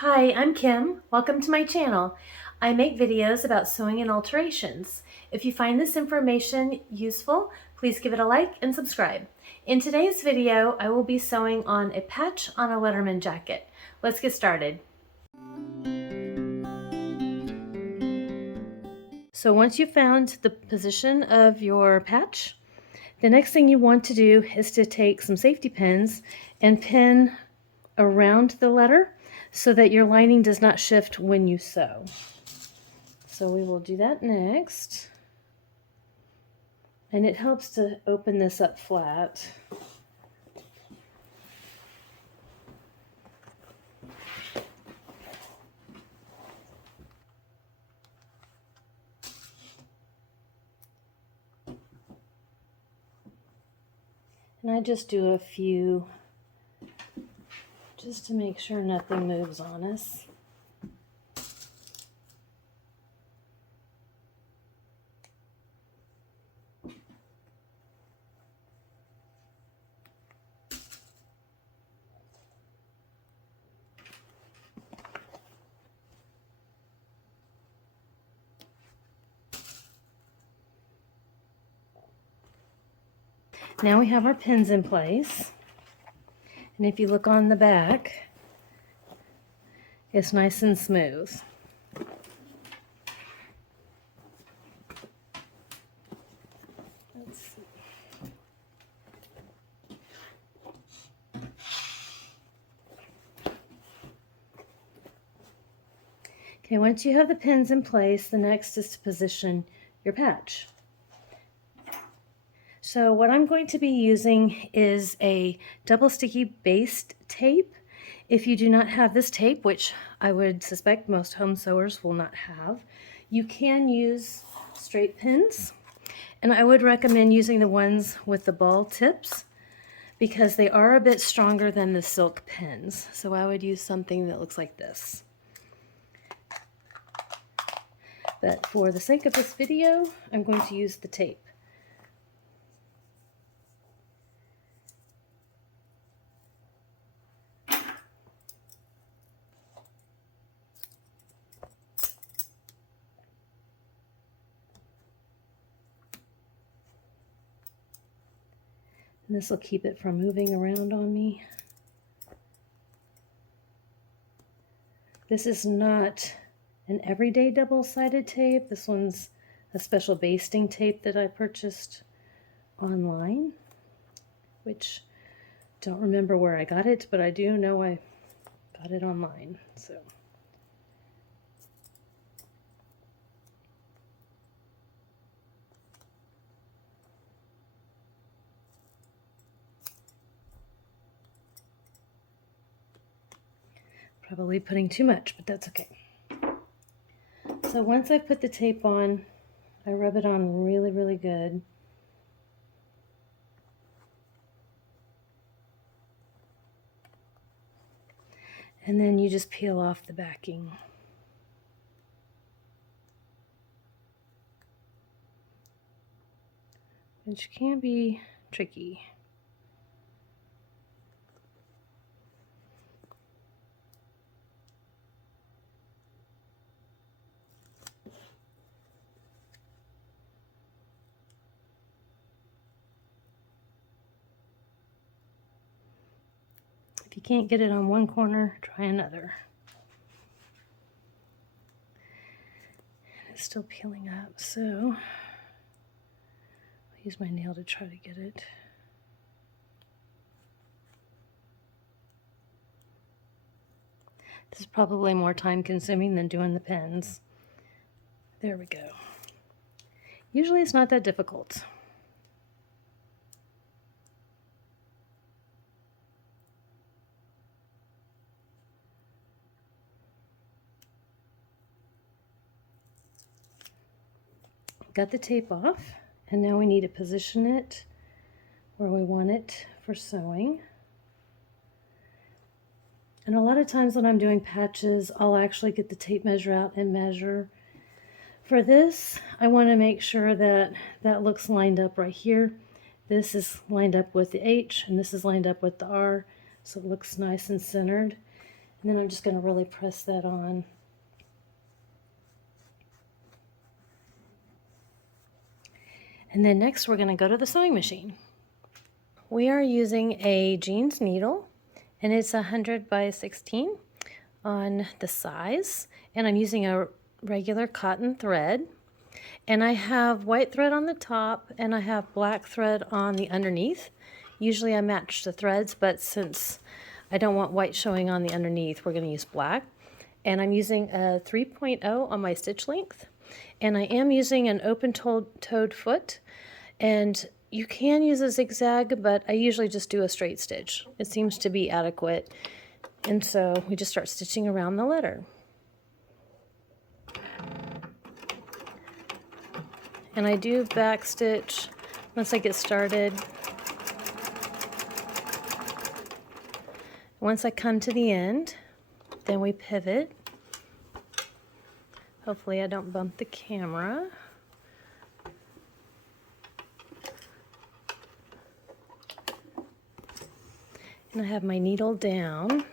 Hi, I'm Kim. Welcome to my channel. I make videos about sewing and alterations. If you find this information useful, please give it a like and subscribe. In today's video, I will be sewing on a patch on a letterman jacket. Let's get started. So once you've found the position of your patch, the next thing you want to do is to take some safety pins and pin around the letter so that your lining does not shift when you sew. So we will do that next. And it helps to open this up flat. And I just do a few just to make sure nothing moves on us. Now we have our pins in place. And if you look on the back, it's nice and smooth. Let's see. Okay, once you have the pins in place, the next is to position your patch. So what I'm going to be using is a double sticky based tape. If you do not have this tape, which I would suspect most home sewers will not have, you can use straight pins. And I would recommend using the ones with the ball tips because they are a bit stronger than the silk pins. So I would use something that looks like this. But for the sake of this video, I'm going to use the tape. And this will keep it from moving around on me. This is not an everyday double-sided tape. This one's a special basting tape that I purchased online, which don't remember where I got it, but I do know I got it online. So probably putting too much, but that's okay. So once I put the tape on, I rub it on really, really good. And then you just peel off the backing. Which can be tricky. If you can't get it on one corner, try another. It's still peeling up, so I'll use my nail to try to get it. This is probably more time consuming than doing the pins. There we go. Usually it's not that difficult. Got the tape off, and now we need to position it where we want it for sewing. And a lot of times when I'm doing patches, I'll actually get the tape measure out and measure. For this, I want to make sure that that looks lined up right here. This is lined up with the H, and this is lined up with the R, so it looks nice and centered. And then I'm just going to really press that on. And then next we're going to go to the sewing machine. We are using a jeans needle, and it's 100 by 16 on the size, and I'm using a regular cotton thread, and I have white thread on the top and I have black thread on the underneath. Usually I match the threads, but since I don't want white showing on the underneath, we're going to use black. And I'm using a 3.0 on my stitch length, and I am using an open-toed foot, and you can use a zigzag, but I usually just do a straight stitch. It seems to be adequate. And so we just start stitching around the letter. And I do back stitch once I get started. Once I come to the end, then we pivot. Hopefully I don't bump the camera. And I have my needle down.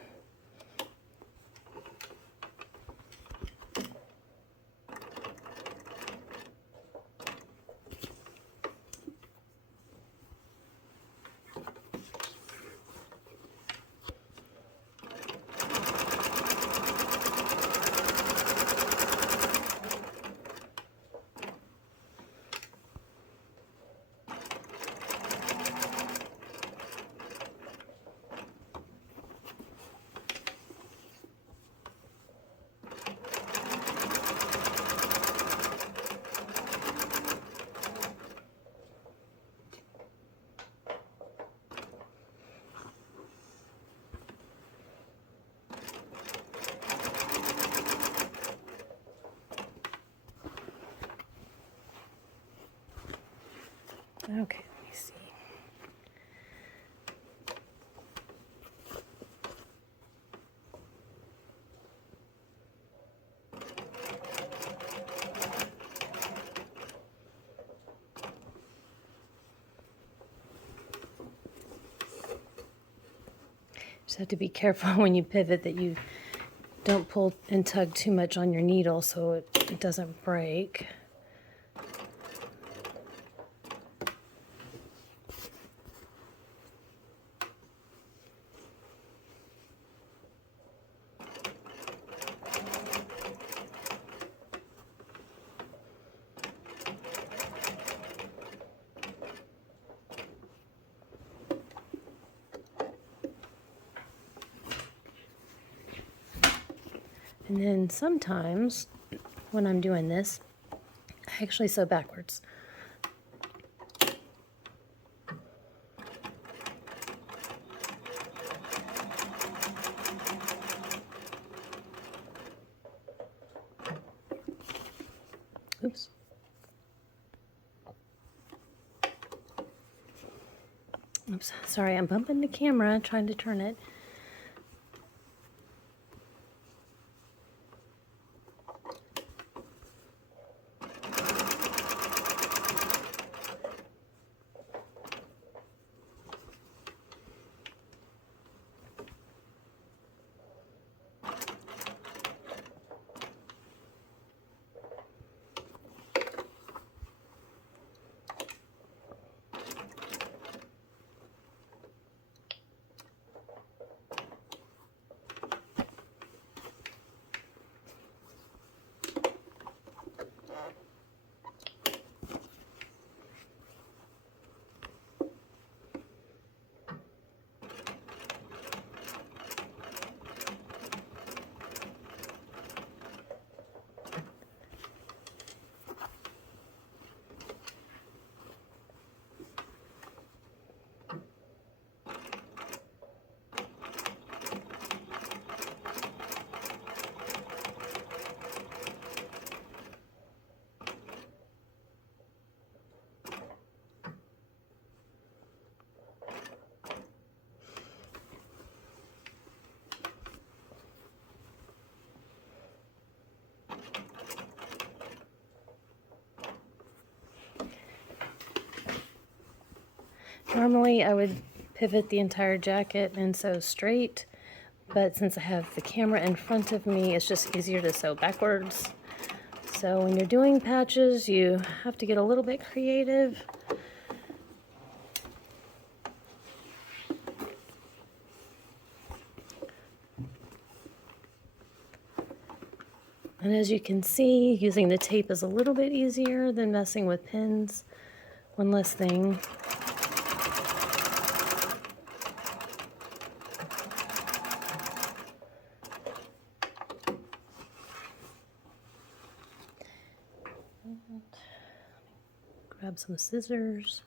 Okay, let me see. Just have to be careful when you pivot that you don't pull and tug too much on your needle so it doesn't break. And then sometimes when I'm doing this, I actually sew backwards. Oops. Oops, sorry, I'm bumping the camera trying to turn it. Normally I would pivot the entire jacket and sew straight, but since I have the camera in front of me, it's just easier to sew backwards. So when you're doing patches, you have to get a little bit creative. And as you can see, using the tape is a little bit easier than messing with pins. One less thing. Grab some scissors.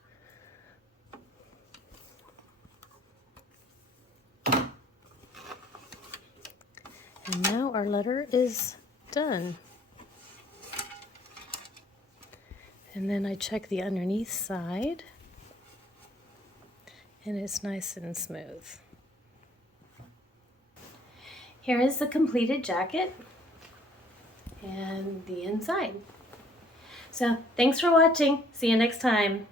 And now our letter is done. And then I check the underneath side, and it's nice and smooth. Here is the completed jacket and the inside. So thanks for watching. See you next time.